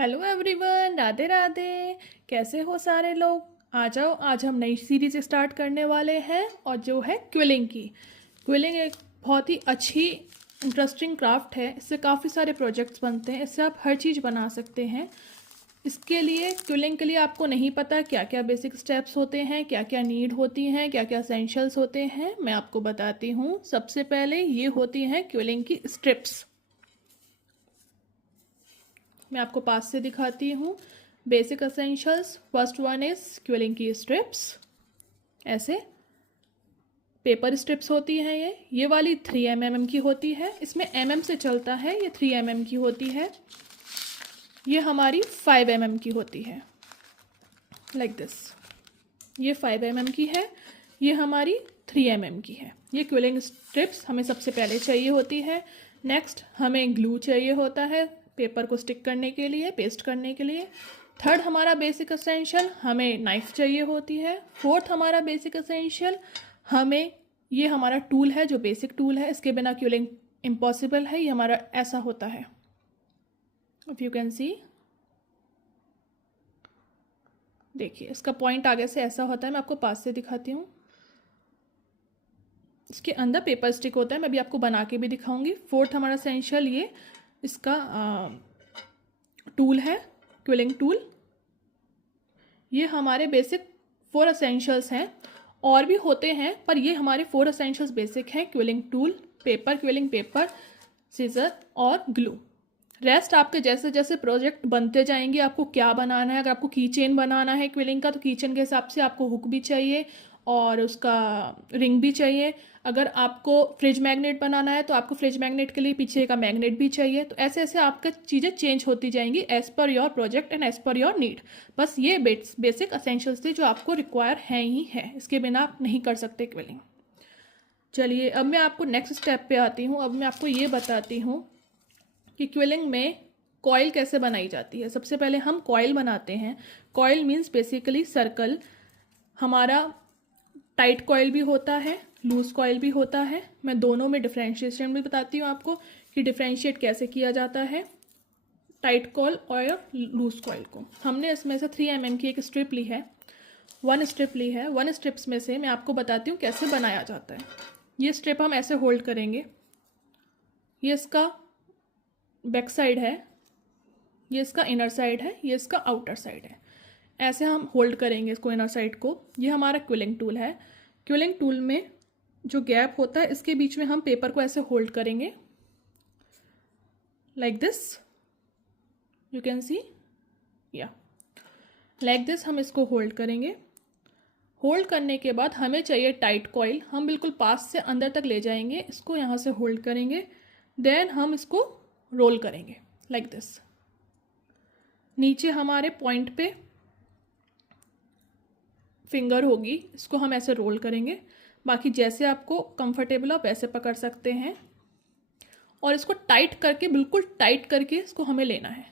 Hello everyone, Radhe Radhe. कैसे हो सारे लोग? आ जाओ, आज हम नई सीरीज स्टार्ट करने वाले हैं और जो है क्विलिंग की। क्विलिंग एक बहुत ही अच्छी इंटरेस्टिंग क्राफ्ट है। इससे काफ़ी सारे प्रोजेक्ट्स बनते हैं। इससे आप हर चीज़ बना सकते हैं। इसके लिए क्विलिंग के लिए आपको नहीं पता क्या क्या बेसिक स्टेप्स होते हैं, क्या क्या नीड होती हैं, क्या क्या एसेंशियल्स होते हैं, मैं आपको बताती हूँ। सबसे पहले ये होती हैं क्विलिंग की स्ट्रिप्स। मैं आपको पास से दिखाती हूँ। Basic essentials, first one is quilling की स्ट्रिप्स। ऐसे पेपर स्ट्रिप्स होती हैं। ये वाली 3 mm की होती है। इसमें mm से चलता है। ये 3 mm की होती है। ये हमारी 5 mm की होती है, लाइक दिस। ये 5 mm की है। ये हमारी 3 mm की है। ये क्विलिंग स्ट्रिप्स हमें सबसे पहले चाहिए होती है। नेक्स्ट हमें ग्लू चाहिए होता है पेपर को स्टिक करने के लिए, पेस्ट करने के लिए। थर्ड हमारा बेसिक एसेंशियल, हमें नाइफ चाहिए होती है। फोर्थ हमारा बेसिक एसेंशियल, हमें ये हमारा टूल है जो बेसिक टूल है। इसके बिना क्विलिंग इम्पॉसिबल है। ये हमारा ऐसा होता है, इफ यू कैन सी। देखिए इसका पॉइंट आगे से ऐसा होता है। मैं आपको पास से दिखाती हूँ। इसके अंदर पेपर स्टिक होता है। मैं भी आपको बना के भी दिखाऊंगी। फोर्थ हमारा एसेंशियल ये इसका टूल है, क्विलिंग टूल। ये हमारे बेसिक 4 एसेंशियल्स हैं। और भी होते हैं पर ये हमारे 4 एसेंशियल्स बेसिक हैं। Quilling tool, paper, quilling paper, scissor और ग्लू। रेस्ट आपके जैसे जैसे प्रोजेक्ट बनते जाएंगे आपको क्या बनाना है। अगर आपको की चेन बनाना है क्विलिंग का तो की चेन के हिसाब से आपको हुक भी चाहिए और उसका रिंग भी चाहिए। अगर आपको फ्रिज मैग्नेट बनाना है तो आपको फ्रिज मैग्नेट के लिए पीछे का मैग्नेट भी चाहिए। तो ऐसे ऐसे आपका चीज़ें चेंज होती जाएंगी as per your project and as per your need. बस ये बेसिक असेंशियल्स थे जो आपको रिक्वायर हैं ही है। इसके बिना आप नहीं कर सकते क्विलिंग। चलिए अब मैं आपको नेक्स्ट स्टेप पे आती हूँ। अब मैं आपको ये बताती हूँ कि क्विलिंग में कॉइल कैसे बनाई जाती है। सबसे पहले हम कॉइल बनाते हैं। Coil means basically circle. हमारा टाइट कॉइल भी होता है, लूज कॉइल भी होता है। मैं दोनों में डिफ्रेंशिएशन भी बताती हूँ आपको कि डिफ्रेंशिएट कैसे किया जाता है टाइट कॉइल और लूज कॉइल को। हमने इसमें से 3 mm की एक स्ट्रिप ली है, 1 स्ट्रिप ली है। 1 स्ट्रिप्स में से मैं आपको बताती हूँ कैसे बनाया जाता है। ये स्ट्रिप हम ऐसे होल्ड करेंगे। ये इसका बैक साइड है, ये इसका इनर साइड है, ये इसका आउटर साइड है। ऐसे हम होल्ड करेंगे इसको, इनर साइड को। ये हमारा क्विलिंग टूल है। क्विलिंग टूल में जो गैप होता है इसके बीच में हम पेपर को ऐसे होल्ड करेंगे, लाइक दिस। यू कैन सी, या लाइक दिस हम इसको होल्ड करेंगे। होल्ड करने के बाद हमें चाहिए टाइट कॉइल। हम बिल्कुल पास से अंदर तक ले जाएंगे, इसको यहाँ से होल्ड करेंगे। देन हम इसको रोल करेंगे लाइक दिस। नीचे हमारे पॉइंट पे फिंगर होगी, इसको हम ऐसे रोल करेंगे। बाकी जैसे आपको कंफर्टेबल हो आप ऐसे पकड़ सकते हैं। और इसको टाइट करके, बिल्कुल टाइट करके इसको हमें लेना है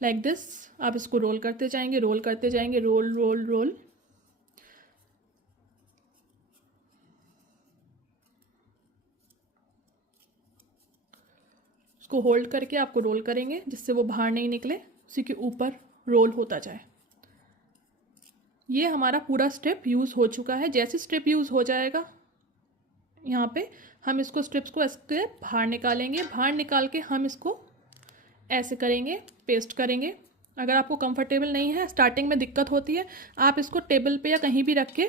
लाइक दिस। आप इसको रोल करते जाएंगे, रोल करते जाएंगे, रोल रोल रोल। इसको होल्ड करके आपको रोल करेंगे जिससे वो बाहर नहीं निकले, उसी के ऊपर रोल होता जाए। ये हमारा पूरा स्टेप यूज़ हो चुका है। जैसे स्टेप यूज़ हो जाएगा यहाँ पे हम इसको स्ट्रिप्स को ऐसे बाहर निकालेंगे। बाहर निकाल के हम इसको ऐसे करेंगे, पेस्ट करेंगे। अगर आपको कंफर्टेबल नहीं है, स्टार्टिंग में दिक्कत होती है, आप इसको टेबल पे या कहीं भी रख के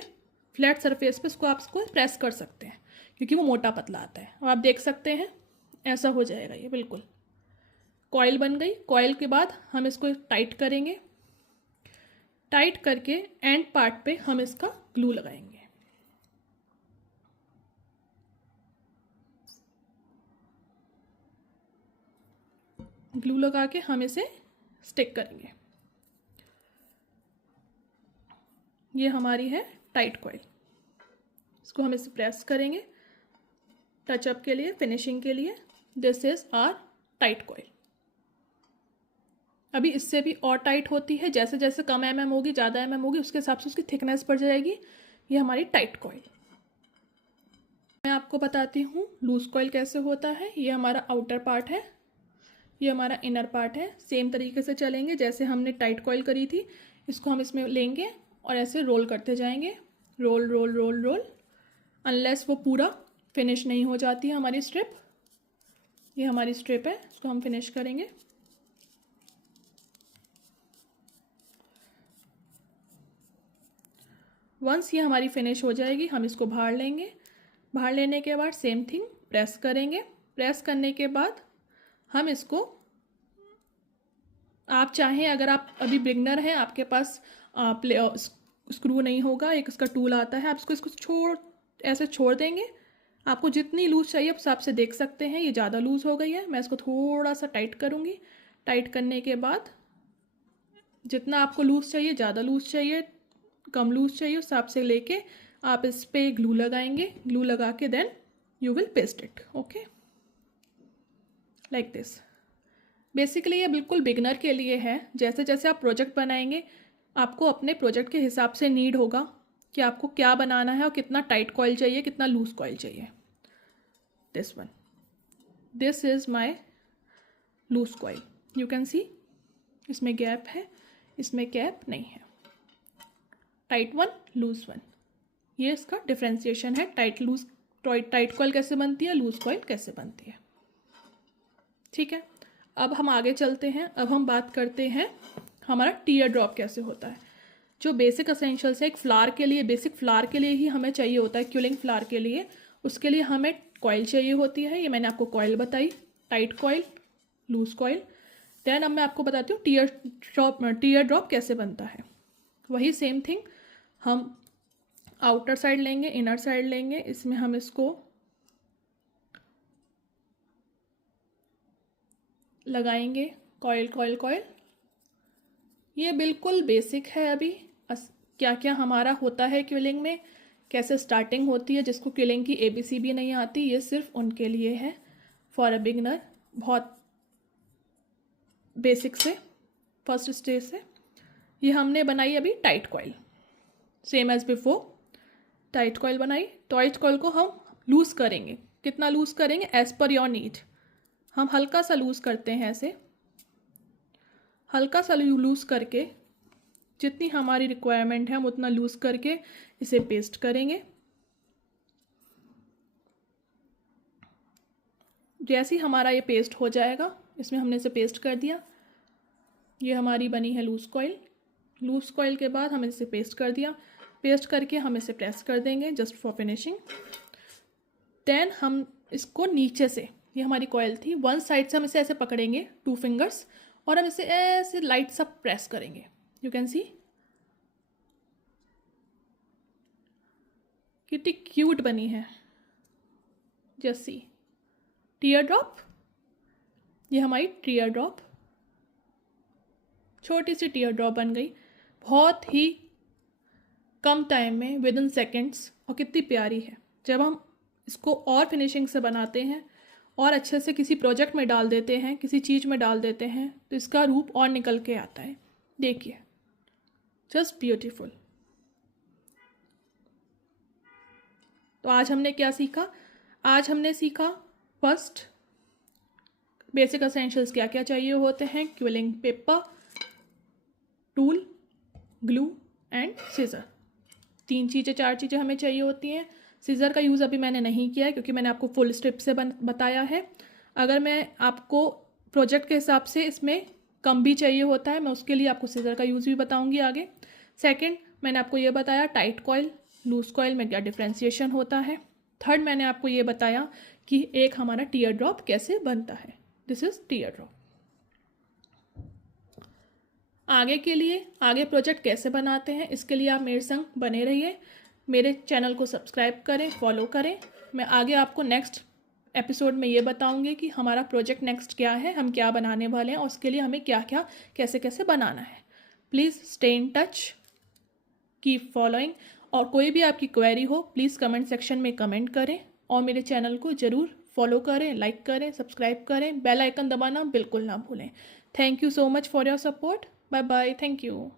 फ्लैट सरफेस पे इसको आप इसको प्रेस कर सकते हैं क्योंकि वो मोटा पतला आता है। और आप देख सकते हैं ऐसा हो जाएगा। ये बिल्कुल कॉइल बन गई। कॉइल के बाद हम इसको टाइट करेंगे। टाइट करके एंड पार्ट पे हम इसका ग्लू लगाएंगे। ग्लू लगा के हम इसे स्टिक करेंगे। ये हमारी है टाइट कॉइल। इसको हम इसे प्रेस करेंगे टचअप के लिए, फिनिशिंग के लिए। This is our tight coil. अभी इससे भी और टाइट होती है। जैसे जैसे कम mm होगी, ज़्यादा mm होगी, उसके हिसाब से उसकी थिकनेस बढ़ जाएगी। ये हमारी टाइट कॉइल। मैं आपको बताती हूँ लूज कॉइल कैसे होता है। ये हमारा आउटर पार्ट है, ये हमारा इनर पार्ट है। सेम तरीके से चलेंगे जैसे हमने टाइट कॉइल करी थी, इसको हम इसमें लेंगे और ऐसे रोल करते जाएंगे, roll roll roll roll, unless वो पूरा फिनिश नहीं हो जाती है हमारी स्ट्रिप। ये हमारी स्ट्रिप है, इसको हम फिनिश करेंगे। वंस ये हमारी फिनिश हो जाएगी, हम इसको बाहर लेंगे। बाहर लेने के बाद सेम थिंग प्रेस करेंगे। प्रेस करने के बाद हम इसको, आप चाहें, अगर आप अभी बिगनर हैं, आपके पास स्क्रू नहीं होगा, एक इसका टूल आता है, आप इसको ऐसे छोड़ देंगे। आपको जितनी लूज़ चाहिए आप हिसाब से देख सकते हैं। ये ज़्यादा लूज़ हो गई है, मैं इसको थोड़ा सा टाइट करूँगी। टाइट करने के बाद जितना आपको लूज़ चाहिए, ज़्यादा लूज़ चाहिए, कम लूज़ चाहिए, उस हिसाब से लेके आप इस पर ग्लू लगाएंगे। ग्लू लगा के then you will paste it, okay, like this. Basically ये बिल्कुल बिगनर के लिए है। जैसे जैसे आप प्रोजेक्ट बनाएंगे, आपको अपने प्रोजेक्ट के हिसाब से नीड होगा कि आपको क्या बनाना है और कितना टाइट कॉइल चाहिए, कितना लूज कॉइल चाहिए। This one, this is my loose coil, you can see इसमें गैप है, इसमें गैप नहीं है। टाइट वन, लूज वन, ये इसका डिफ्रेंसिएशन है। टाइट कॉइल कैसे बनती है, लूज कॉइल कैसे बनती है, ठीक है। अब हम आगे चलते हैं। अब हम बात करते हैं हमारा टीयर ड्रॉप कैसे होता है। जो बेसिक एसेंशियल्स है, एक फ्लावर के लिए, बेसिक फ्लावर के लिए ही हमें चाहिए होता है, क्यूलिंग फ्लावर के लिए, उसके लिए हमें कॉइल चाहिए होती है। ये मैंने आपको कॉइल बताई, tight coil, loose coil. Then अब मैं आपको बताती हूँ टीयर ड्रॉप कैसे बनता है। वही सेम थिंग, हम आउटर साइड लेंगे, इनर साइड लेंगे, इसमें हम इसको लगाएंगे, कॉइल कॉइल कॉइल। ये बिल्कुल बेसिक है। अभी क्या क्या हमारा होता है क्विलिंग में, कैसे स्टार्टिंग होती है, जिसको क्विलिंग की ABC भी नहीं आती, ये सिर्फ उनके लिए है, फॉर अ बिगनर, बहुत बेसिक से, फर्स्ट स्टेज से। ये हमने बनाई अभी tight coil, same as before tight coil बनाई। टाइट कॉइल को हम लूज़ करेंगे। कितना लूज़ करेंगे, एज पर योर नीड। हम हल्का सा लूज़ करते हैं, ऐसे हल्का सा लूज़ करके, जितनी हमारी रिक्वायरमेंट है हम उतना लूज़ करके इसे पेस्ट करेंगे। जैसे ही हमारा ये पेस्ट हो जाएगा, इसमें हमने इसे पेस्ट कर दिया, ये हमारी बनी है लूज़ कॉइल। लूज़ कॉइल के बाद हमने इसे पेस्ट कर दिया, पेस्ट करके हम इसे प्रेस कर देंगे जस्ट फॉर फिनिशिंग। देन हम इसको नीचे से, ये हमारी कॉइल थी, वन साइड से हम इसे ऐसे पकड़ेंगे 2 फिंगर्स और हम इसे ऐसे लाइट सा प्रेस करेंगे। यू कैन सी कितनी क्यूट बनी है, जस्ट सी टीयर ड्रॉप। ये हमारी टीयर ड्रॉप, छोटी सी टीयर ड्रॉप बन गई, बहुत ही कम टाइम में, विद इन सेकेंड्स। और कितनी प्यारी है। जब हम इसको और फिनिशिंग से बनाते हैं और अच्छे से किसी प्रोजेक्ट में डाल देते हैं, किसी चीज़ में डाल देते हैं, तो इसका रूप और निकल के आता है। देखिए, जस्ट ब्यूटीफुल। तो आज हमने क्या सीखा, आज हमने सीखा फर्स्ट बेसिक एसेंशियल्स क्या क्या चाहिए होते हैं, quilling paper, tool, glue and seizure. 4 चीज़ें हमें चाहिए होती हैं। सीज़र का यूज़ अभी मैंने नहीं किया है क्योंकि मैंने आपको फुल स्ट्रिप से बताया है। अगर मैं आपको प्रोजेक्ट के हिसाब से इसमें कम भी चाहिए होता है, मैं उसके लिए आपको सीज़र का यूज़ भी बताऊंगी आगे। सेकंड, मैंने आपको ये बताया टाइट कॉइल, लूज कॉइल में क्या डिफ्रेंसिएशन होता है। थर्ड, मैंने आपको ये बताया कि एक हमारा टीयर ड्रॉप कैसे बनता है। This is tier drop. आगे के लिए, आगे प्रोजेक्ट कैसे बनाते हैं, इसके लिए आप मेरे संग बने रहिए। मेरे चैनल को सब्सक्राइब करें, फॉलो करें। मैं आगे आपको नेक्स्ट एपिसोड में ये बताऊंगी कि हमारा प्रोजेक्ट नेक्स्ट क्या है, हम क्या बनाने वाले हैं और उसके लिए हमें क्या क्या कैसे कैसे बनाना है। Please stay in touch, keep following. और कोई भी आपकी क्वेरी हो प्लीज़ कमेंट सेक्शन में कमेंट करें और मेरे चैनल को ज़रूर फॉलो करें, लाइक करें, सब्सक्राइब करें, बेल आइकन दबाना बिल्कुल ना भूलें। Thank you so much for your support. Bye bye, thank you.